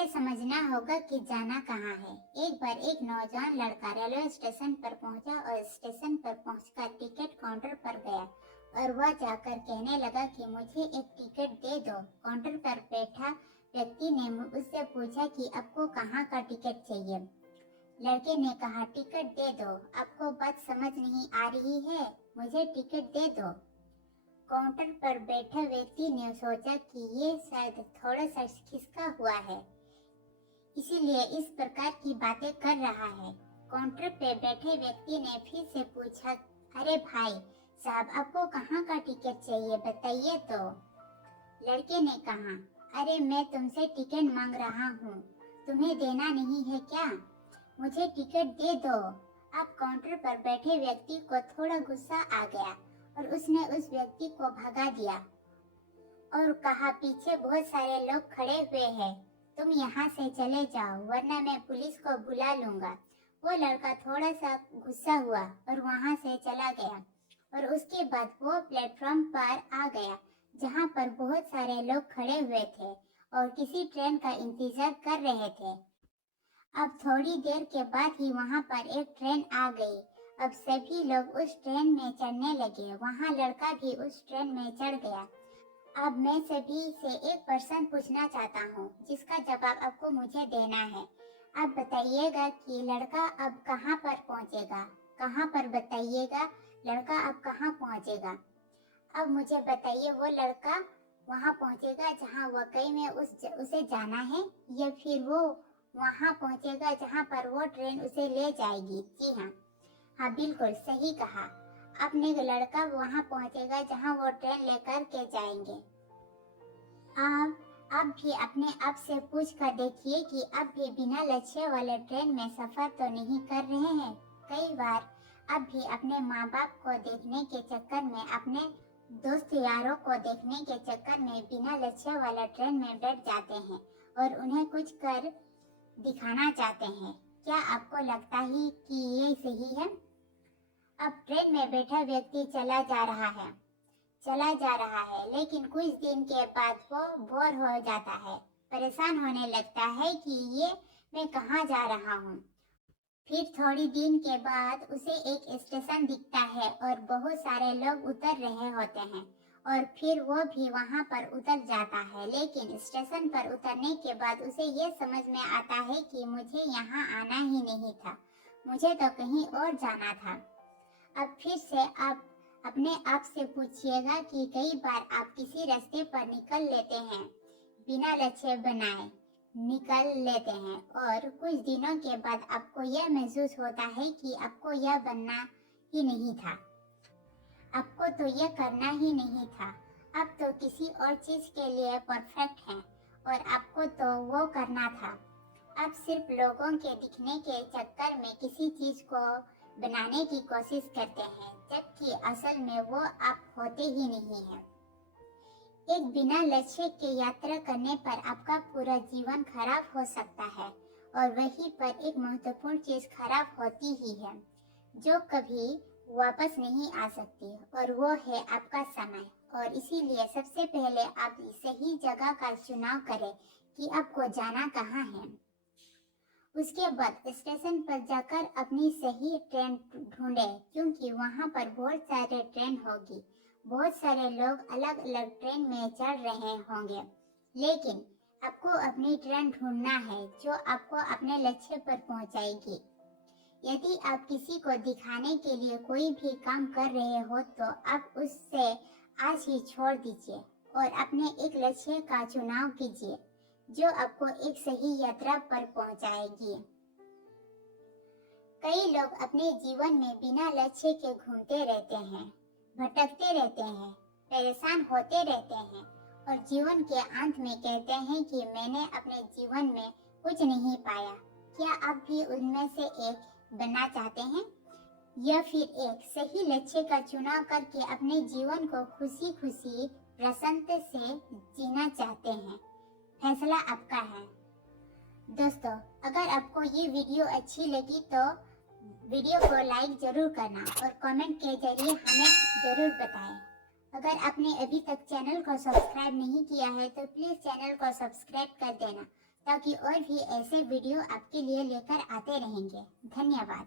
पहले समझना होगा कि जाना कहाँ है। एक बार एक नौजवान लड़का रेलवे स्टेशन पर पहुंचा और स्टेशन पर पहुंचकर टिकट काउंटर पर गया और वह जाकर कहने लगा कि मुझे एक टिकट दे दो। काउंटर पर बैठा व्यक्ति ने उससे पूछा कि आपको कहाँ का टिकट चाहिए। लड़के ने कहा, टिकट दे दो। आपको बात समझ नहीं आ रही है, मुझे टिकट दे दो। काउंटर पर बैठा व्यक्ति ने सोचा कि ये शायद थोड़ा सा खिसका हुआ है, इसीलिए इस प्रकार की बातें कर रहा है। काउंटर पे बैठे व्यक्ति ने फिर से पूछा, अरे भाई साहब, आपको कहाँ का टिकट चाहिए, बताइए तो। लड़के ने कहा, अरे मैं तुमसे टिकट मांग रहा हूँ, तुम्हें देना नहीं है क्या? मुझे टिकट दे दो। अब काउंटर पर बैठे व्यक्ति को थोड़ा गुस्सा आ गया और उसने उस व्यक्ति को भगा दिया और कहा, पीछे बहुत सारे लोग खड़े हुए हैं, तुम यहाँ से चले जाओ वरना मैं पुलिस को बुला लूंगा। वो लड़का थोड़ा सा गुस्सा हुआ और वहाँ से चला गया और उसके बाद वो प्लेटफॉर्म पर आ गया जहाँ पर बहुत सारे लोग खड़े हुए थे और किसी ट्रेन का इंतजार कर रहे थे। अब थोड़ी देर के बाद ही वहाँ पर एक ट्रेन आ गई। अब सभी लोग उस ट्रेन में चढ़ने लगे। वहाँ लड़का भी उस ट्रेन में चढ़ गया। अब मैं सभी से एक प्रश्न पूछना चाहता हूँ जिसका जवाब आपको मुझे देना है। आप बताइएगा कि लड़का अब कहाँ पर पहुँचेगा? कहाँ पर बताइएगा, लड़का अब कहाँ पहुँचेगा? अब मुझे बताइए, वो लड़का वहाँ पहुँचेगा जहाँ वाकई में उसे जाना है, या फिर वो वहाँ पहुँचेगा जहाँ पर वो ट्रेन उसे ले जाएगी? जी हाँ, हाँ बिल्कुल सही कहा आपने, लड़का वहाँ पहुँचेगा जहाँ वो ट्रेन लेकर के जाएंगे। आप भी अपने आप से पूछ कर देखिए कि आप भी बिना लक्ष्य वाले ट्रेन में सफर तो नहीं कर रहे हैं। कई बार आप भी अपने माँ बाप को देखने के चक्कर में, अपने दोस्त यारों को देखने के चक्कर में बिना लक्ष्य वाला ट्रेन में बैठ जाते हैं और उन्हें कुछ कर दिखाना चाहते हैं। क्या आपको लगता है कि ये सही है? अब ट्रेन में बैठा व्यक्ति चला जा रहा है, लेकिन कुछ दिन के बाद वो बोर हो जाता है, परेशान होने लगता है कि ये मैं कहाँ जा रहा हूँ। फिर थोड़ी दिन के बाद उसे एक स्टेशन दिखता है और बहुत सारे लोग उतर रहे होते हैं और फिर वो भी वहाँ पर उतर जाता है। लेकिन स्टेशन पर उतरने के बाद उसे ये समझ में आता है कि मुझे यहाँ आना ही नहीं था, मुझे तो कहीं और जाना था। अब फिर से आप अपने आप से पूछिएगा कि कई बार आप किसी रास्ते पर निकल लेते हैं, बिना लक्ष्य बनाए निकल लेते हैं और कुछ दिनों के बाद आपको यह महसूस होता है कि आपको यह बनना ही नहीं था, आपको तो यह करना ही नहीं था, आप तो किसी और चीज के लिए परफेक्ट हैं और आपको तो वो करना था। आप सिर्फ लोगों के दिखने के चक्कर में किसी चीज को बनाने की कोशिश करते हैं, जबकि असल में वो आप होते ही नहीं हैं। एक बिना लक्ष्य के यात्रा करने पर आपका पूरा जीवन खराब हो सकता है और वहीं पर एक महत्वपूर्ण चीज खराब होती ही है जो कभी वापस नहीं आ सकती, और वो है आपका समय। और इसीलिए सबसे पहले आप सही जगह का चुनाव करें कि आपको जाना कहाँ है। उसके बाद स्टेशन पर जाकर अपनी सही ट्रेन ढूंढें, क्योंकि वहाँ पर बहुत सारे ट्रेन होगी, बहुत सारे लोग अलग अलग ट्रेन में चढ़ रहे होंगे, लेकिन आपको अपनी ट्रेन ढूंढना है जो आपको अपने लक्ष्य पर पहुँचाएगी। यदि आप किसी को दिखाने के लिए कोई भी काम कर रहे हो तो आप उससे आज ही छोड़ दीजिए और अपने एक लक्ष्य का चुनाव कीजिए जो आपको एक सही यात्रा पर पहुंचाएगी। कई लोग अपने जीवन में बिना लक्ष्य के घूमते रहते हैं, भटकते रहते हैं, परेशान होते रहते हैं और जीवन के अंत में कहते हैं कि मैंने अपने जीवन में कुछ नहीं पाया। क्या आप भी उनमें से एक बनना चाहते हैं, या फिर एक सही लक्ष्य का चुनाव करके अपने जीवन को खुशी खुशी प्रसन्नता से जीना चाहते हैं? फैसला आपका है। दोस्तों, अगर आपको ये वीडियो अच्छी लगी तो वीडियो को लाइक जरूर करना और कमेंट के जरिए हमें जरूर बताएं। अगर आपने अभी तक चैनल को सब्सक्राइब नहीं किया है तो प्लीज चैनल को सब्सक्राइब कर देना ताकि और भी ऐसे वीडियो आपके लिए लेकर आते रहेंगे। धन्यवाद।